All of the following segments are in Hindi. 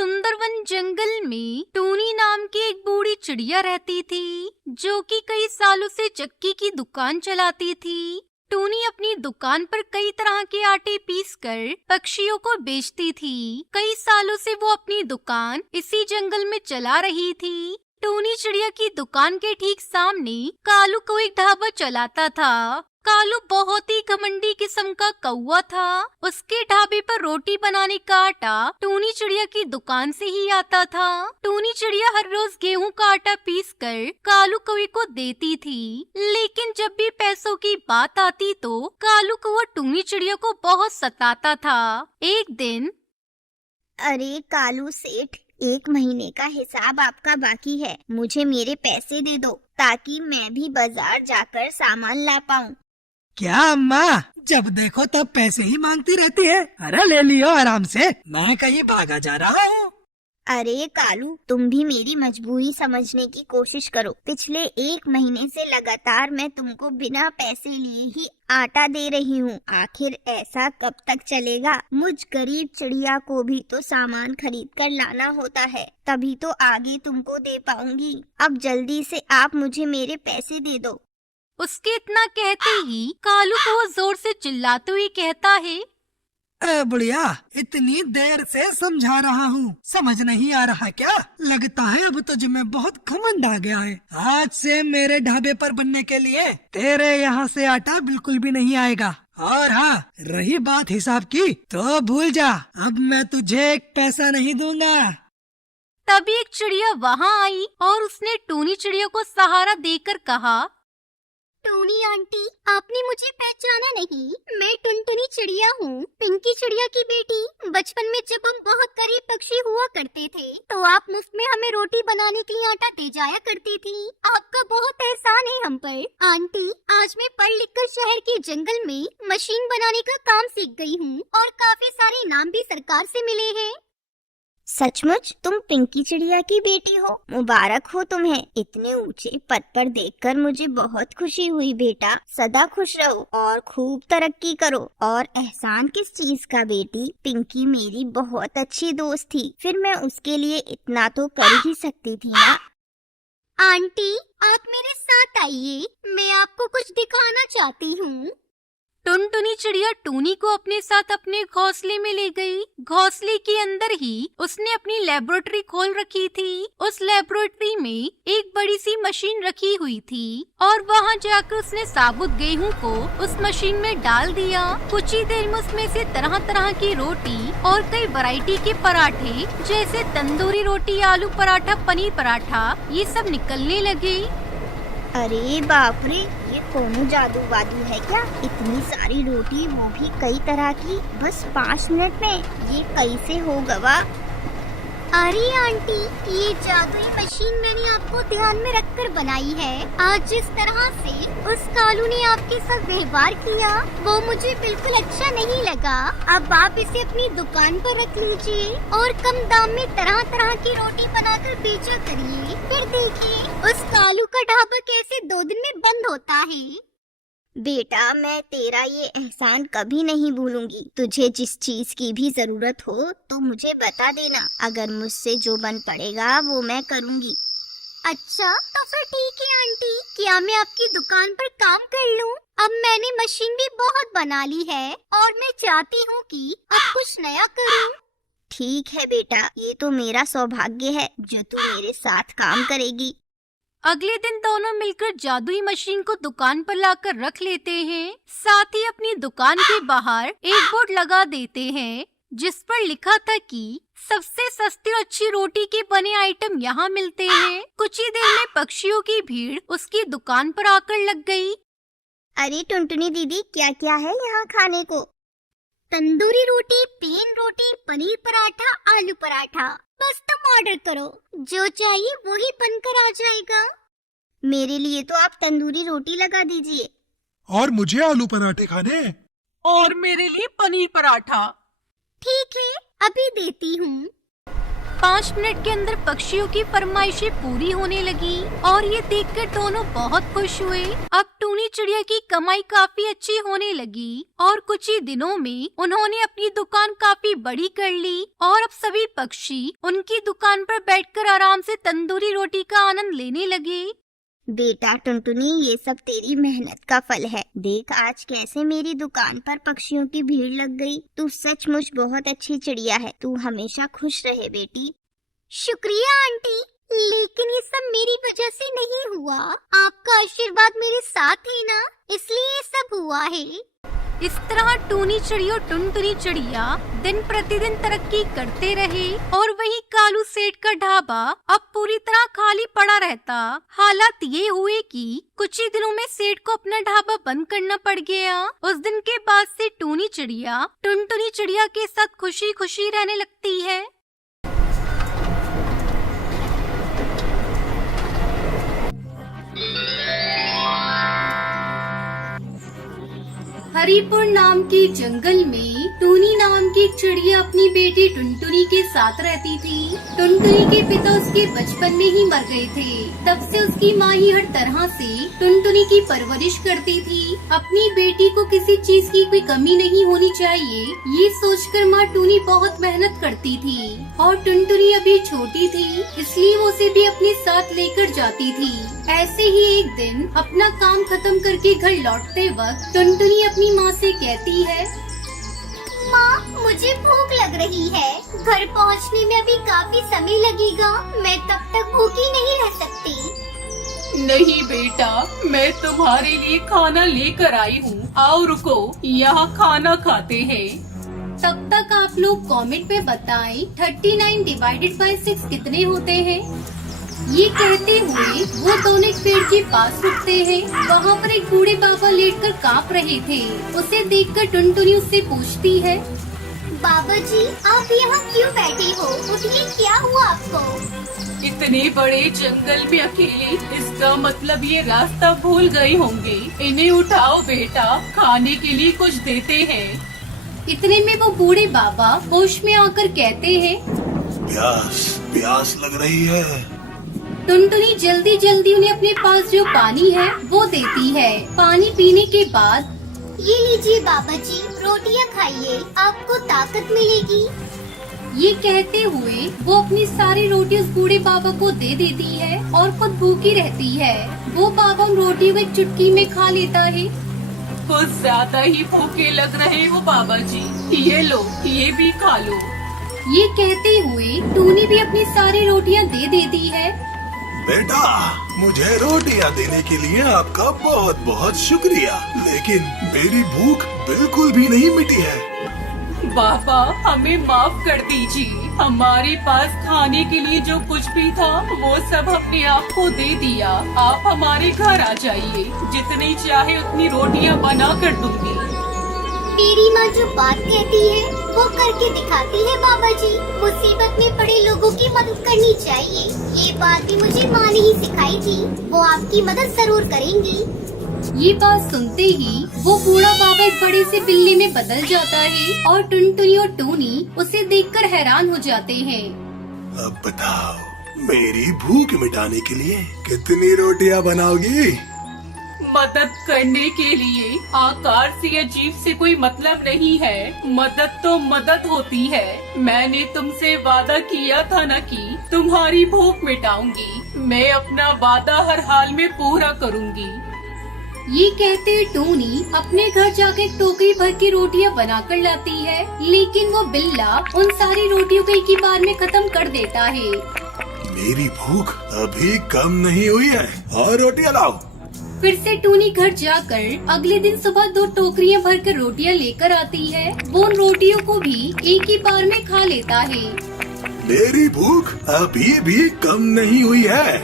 सुंदरवन जंगल में टूनी नाम की एक बूढ़ी चिड़िया रहती थी, जो कि कई सालों से चक्की की दुकान चलाती थी। टूनी अपनी दुकान पर कई तरह के आटे पीसकर पक्षियों को बेचती थी। कई सालों से वो अपनी दुकान इसी जंगल में चला रही थी। टूनी चिड़िया की दुकान के ठीक सामने कालू को एक ढाबा चलाता था। कालू बहुत ही घमंडी किस्म का कौवा था। उसके ढाबे पर रोटी बनाने का आटा टूनी चिड़िया की दुकान से ही आता था। टूनी चिड़िया हर रोज गेहूं का आटा पीसकर कालू कौवे को देती थी, लेकिन जब भी पैसों की बात आती तो कालू कौवा टूनी चिड़िया को बहुत सताता था। एक दिन, अरे कालू सेठ, 1 महीने का हिसाब आपका बाकी है। मुझे मेरे पैसे दे दो ताकि मैं भी बाजार जाकर सामान ला पाऊँ। क्या अम्मा, जब देखो तब पैसे ही मांगती रहती है। अरे ले लियो आराम से, मैं कहीं भागा जा रहा हूँ। अरे कालू, तुम भी मेरी मजबूरी समझने की कोशिश करो। पिछले 1 महीने से लगातार मैं तुमको बिना पैसे लिए ही आटा दे रही हूँ। आखिर ऐसा कब तक चलेगा? मुझ गरीब चिड़िया को भी तो सामान खरीद कर लाना होता है, तभी तो आगे तुमको दे पाऊंगी। अब जल्दी से आप मुझे मेरे पैसे दे दो। उसके इतना कहते ही कालू को वो जोर से चिल्लाते हुए कहता है, बुढ़िया, इतनी देर से समझा रहा हूँ, समझ नहीं आ रहा क्या? लगता है अब तुझ में बहुत घमंड आ गया है। आज से मेरे ढाबे पर बनने के लिए तेरे यहाँ से आटा बिल्कुल भी नहीं आएगा। और हाँ, रही बात हिसाब की तो भूल जा, अब मैं तुझे 1 पैसा नहीं दूंगा। तभी एक चिड़िया वहाँ आई और उसने टूनी चिड़िया को सहारा देकर कहा, टूनी आंटी, आपने मुझे पहचाना नहीं? मैं टुनटुनी चिड़िया हूँ, पिंकी चिड़िया की बेटी। बचपन में जब हम बहुत गरीब पक्षी हुआ करते थे तो आप मुफ्त में हमें रोटी बनाने के लिए आटा दे जाया करती थी। आपका बहुत एहसान है हम पर। आंटी, आज मैं पढ़ लिख कर शहर के जंगल में मशीन बनाने का काम सीख गई हूँ और काफी सारे इनाम भी सरकार से मिले हैं। सचमुच तुम पिंकी चिड़िया की बेटी हो? मुबारक हो तुम्हें। इतने ऊंचे पद पर देखकर मुझे बहुत खुशी हुई बेटा। सदा खुश रहो और खूब तरक्की करो। और एहसान किस चीज का बेटी? पिंकी मेरी बहुत अच्छी दोस्त थी, फिर मैं उसके लिए इतना तो कर ही सकती थी ना। आंटी, आप मेरे साथ आइए, मैं आपको कुछ दिखाना चाहती हूँ। टुनटुनी चिड़िया टूनी को अपने साथ अपने घोंसले में ले गई। घोंसले के अंदर ही उसने अपनी लेबोरेटरी खोल रखी थी। उस लेबोरेटरी में एक बड़ी सी मशीन रखी हुई थी और वहाँ जाकर उसने साबुत गेहूं को उस मशीन में डाल दिया। कुछ ही देर में उसमें से तरह तरह की रोटी और कई वैरायटी के पराठे, जैसे तंदूरी रोटी, आलू पराठा, पनीर पराठा, ये सब निकलने लगे। अरे बाप रे, ये कौन जादू वादू है क्या? इतनी सारी रोटी, वो भी कई तरह की, बस 5 मिनट में? ये कैसे हो गवा? अरे आंटी, ये जादुई मशीन मैंने आपको ध्यान में रखकर बनाई है। आज जिस तरह से उस कालू ने आपके साथ व्यवहार किया वो मुझे बिल्कुल अच्छा नहीं लगा। अब आप इसे अपनी दुकान पर रख लीजिए और कम दाम में तरह तरह की रोटी बनाकर बेचा करिए। फिर देखिए उस कालू का ढाबा कैसे 2 दिन में बंद होता है। बेटा, मैं तेरा ये एहसान कभी नहीं भूलूंगी। तुझे जिस चीज की भी जरूरत हो तो मुझे बता देना। अगर मुझसे जो बन पड़ेगा वो मैं करूंगी। अच्छा, तो फिर ठीक है आंटी, क्या मैं आपकी दुकान पर काम कर लूं? अब मैंने मशीन भी बहुत बना ली है और मैं चाहती हूँ कि अब कुछ नया करूं। ठीक है बेटा, ये तो मेरा सौभाग्य है जो तू मेरे साथ काम करेगी। अगले दिन दोनों मिलकर जादुई मशीन को दुकान पर लाकर रख लेते हैं। साथ ही अपनी दुकान के बाहर एक बोर्ड लगा देते हैं जिस पर लिखा था कि सबसे सस्ती और अच्छी रोटी के बने आइटम यहाँ मिलते हैं। कुछ ही देर में पक्षियों की भीड़ उसकी दुकान पर आकर लग गई। अरे टुनटुनी दीदी, क्या क्या है यहाँ खाने को? तंदूरी रोटी, प्लेन रोटी, पनीर पराठा, आलू पराठा। बस तुम ऑर्डर करो, जो चाहिए वही बनकर आ जाएगा। मेरे लिए तो आप तंदूरी रोटी लगा दीजिए। और मुझे आलू पराठे खाने। और मेरे लिए पनीर पराठा। ठीक है, अभी देती हूँ। 5 मिनट के अंदर पक्षियों की फरमाइशें पूरी होने लगी और ये देखकर दोनों बहुत खुश हुए। अब टूनी चिड़िया की कमाई काफी अच्छी होने लगी और कुछ ही दिनों में उन्होंने अपनी दुकान काफी बड़ी कर ली और अब सभी पक्षी उनकी दुकान पर बैठकर आराम से तंदूरी रोटी का आनंद लेने लगे। बेटा टुनटुनी, ये सब तेरी मेहनत का फल है। देख आज कैसे मेरी दुकान पर पक्षियों की भीड़ लग गई। तू सचमुच बहुत अच्छी चिड़िया है। तू हमेशा खुश रहे बेटी। शुक्रिया आंटी, लेकिन ये सब मेरी वजह से नहीं हुआ। आपका आशीर्वाद मेरे साथ है ना, इसलिए ये सब हुआ है। इस तरह टूनी चिड़िया और टुनटुनी चिड़िया दिन प्रतिदिन तरक्की करते रहे और वही कालू सेठ का ढाबा अब पूरी तरह खाली पड़ा रहता। हालात ये हुए कि कुछ ही दिनों में सेठ को अपना ढाबा बंद करना पड़ गया। उस दिन के बाद से टूनी चिड़िया टुनटुनी चिड़िया के साथ खुशी खुशी रहने लगती है। हरिपुर नाम के जंगल में टूनी नाम की एक चिड़िया अपनी बेटी टुनटुनी के साथ रहती थी। टुनटुनी के पिता उसके बचपन में ही मर गए थे। तब से उसकी माँ ही हर तरह से टुनटुनी की परवरिश करती थी। अपनी बेटी को किसी चीज की कोई कमी नहीं होनी चाहिए, ये सोचकर माँ टूनी बहुत मेहनत करती थी और टुनटुनी अभी छोटी थी, इसलिए वो उसे भी अपने साथ लेकर जाती थी। ऐसे ही एक दिन अपना काम खत्म करके घर लौटते वक्त टुनटुनी अपनी माँ से कहती है, माँ मुझे भूख लग रही है। घर पहुँचने में अभी काफी समय लगेगा। मैं तब तक भूखी नहीं रह सकती। नहीं बेटा, मैं तुम्हारे लिए खाना लेकर आई हूँ। आओ रुको, यहाँ खाना खाते हैं। तब तक आप लोग कमेंट पे बताएं 39 डिवाइडेड बाय 6 कितने होते हैं। ये कहते हुए वो दोनों एक पेड़ के पास रुकते हैं। वहाँ पर एक बूढ़े बाबा लेटकर कांप रहे थे। उसे देखकर टुनटुनी उससे पूछती है, बाबा जी आप यहाँ क्यों बैठे हो? उठिए, क्या हुआ आपको? इतने बड़े जंगल में अकेले, इसका मतलब ये रास्ता भूल गए होंगे। इन्हें उठाओ बेटा, खाने के लिए कुछ देते हैं। इतने में वो बूढ़े बाबा होश में आकर कहते हैं, प्यास लग रही है। टुनटुनी जल्दी जल्दी उन्हें अपने पास जो पानी है वो देती है। पानी पीने के बाद, ये लीजिए बाबा जी, रोटियाँ खाइए, आपको ताकत मिलेगी। ये कहते हुए वो अपनी सारी रोटी उस बूढ़े बाबा को दे देती है और खुद भूखी रहती है। वो बाबा उन रोटियों को एक चुटकी में खा लेता है। कुछ ज्यादा ही भूखे लग रहे हो बाबा जी, ये लो, ये भी खा लो। ये कहते हुए टूनी भी अपनी सारी रोटियां दे देती है। बेटा, मुझे रोटियां देने के लिए आपका बहुत बहुत शुक्रिया, लेकिन मेरी भूख बिल्कुल भी नहीं मिटी है। बाबा हमें माफ कर दीजिए, हमारे पास खाने के लिए जो कुछ भी था वो सब अपने आप को दे दिया। आप हमारे घर आ जाइए, जितनी चाहे उतनी रोटियां बना कर दूंगी। मेरी माँ जो बात कहती है वो करके दिखाती है बाबा जी। मुसीबत में पड़े लोगों की मदद करनी चाहिए। ये बात भी मुझे माँ ने ही सिखाई थी। वो आपकी मदद जरूर करेंगी। ये बात सुनते ही वो बूढ़ा बाबा एक बड़े से बिल्ली में बदल जाता है और टुनटुनी और टूनी उसे देखकर हैरान हो जाते हैं। अब बताओ, मेरी भूख मिटाने के लिए कितनी रोटियां बनाओगी? मदद करने के लिए आकार से या जीव से कोई मतलब नहीं है। मदद तो मदद होती है। मैंने तुमसे वादा किया था ना कि तुम्हारी भूख मिटाऊंगी। मैं अपना वादा हर हाल में पूरा करूंगी। ये कहते टूनी अपने घर जाकर एक टोकरी भर के रोटियां बनाकर लाती है, लेकिन वो बिल्ला उन सारी रोटियों को एक ही बार में खत्म कर देता है। मेरी भूख अभी कम नहीं हुई है, और रोटियां लाओ। फिर से टूनी घर जाकर अगले दिन सुबह 2 टोकरियां भरकर रोटियां लेकर आती है। वो उन रोटियों को भी एक ही बार में खा लेता है। मेरी भूख अभी भी कम नहीं हुई है।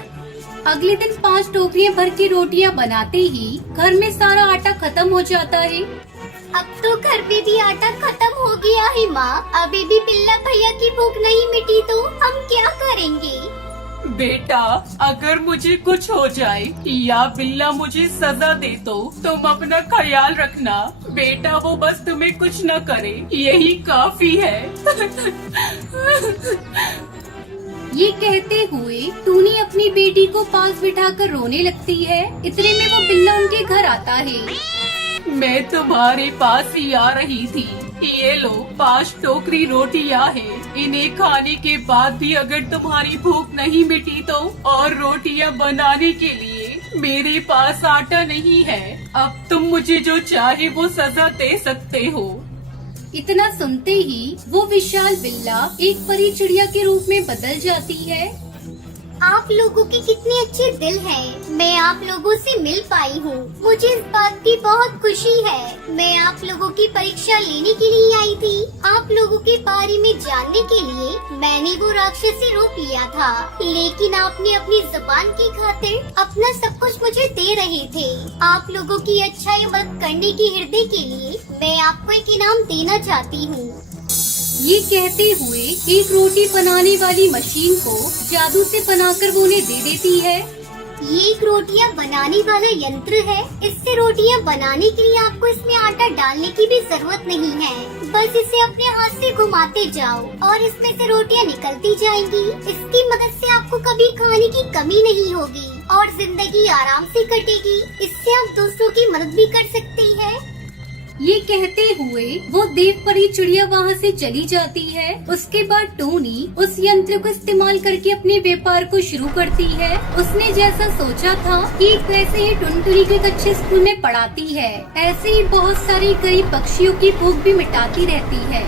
अगले दिन 5 टोकरियां भर के रोटियां बनाते ही घर में सारा आटा खत्म हो जाता है। अब तो घर में भी आटा खत्म हो गया है माँ। अभी भी बिल्ला भैया की भूख नहीं मिटी तो हम क्या करेंगे? बेटा, अगर मुझे कुछ हो जाए या बिल्ला मुझे सजा दे तो तुम अपना ख्याल रखना। बेटा, वो बस तुम्हें कुछ न करे, यही काफी है। ये कहते हुए टूनी अपनी बेटी को पास बिठाकर रोने लगती है। इतने में वो बिल्ला उनके घर आता है। मैं तुम्हारे पास ही आ रही थी। ये लो 5 टोकरी रोटियां हैं। इन्हें खाने के बाद भी अगर तुम्हारी भूख नहीं मिटी तो और रोटियां बनाने के लिए मेरे पास आटा नहीं है। अब तुम मुझे जो चाहे वो सजा दे सकते हो। इतना सुनते ही वो विशाल बिल्ला एक परी चिड़िया के रूप में बदल जाती है। आप लोगों के कितने अच्छे दिल हैं। मैं आप लोगों से मिल पाई हूँ। मुझे इस बात की बहुत खुशी है। मैं आप लोगों की परीक्षा लेने के लिए आई थी। आप लोगों के बारे में जानने के लिए मैंने वो राक्षसी रूप लिया था, लेकिन आपने अपनी जुबान की खातिर अपना सब कुछ मुझे दे रहे थे। आप लोगों की अच्छाई मदद करने की हृदय के लिए मैं आपको एक इनाम देना चाहती हूँ। ये कहते हुए एक रोटी बनाने वाली मशीन को जादू से बनाकर वो उन्हें दे देती है। ये एक रोटियां बनाने वाला यंत्र है। इससे रोटियां बनाने के लिए आपको इसमें आटा डालने की भी जरूरत नहीं है। बस इसे अपने हाथ से घुमाते जाओ और इसमें से रोटियां निकलती जाएंगी। इसकी मदद से आपको कभी खाने की कमी नहीं होगी और जिंदगी आराम से कटेगी। इससे आप दूसरों की मदद भी कर सकती है। ये कहते हुए वो देव परी चिड़िया वहाँ से चली जाती है। उसके बाद टोनी उस यंत्र को इस्तेमाल करके अपने व्यापार को शुरू करती है। उसने जैसा सोचा था कि वैसे ही टुनटुनी को एक अच्छे स्कूल में पढ़ाती है। ऐसे ही बहुत सारे गरीब पक्षियों की भूख भी मिटाती रहती है।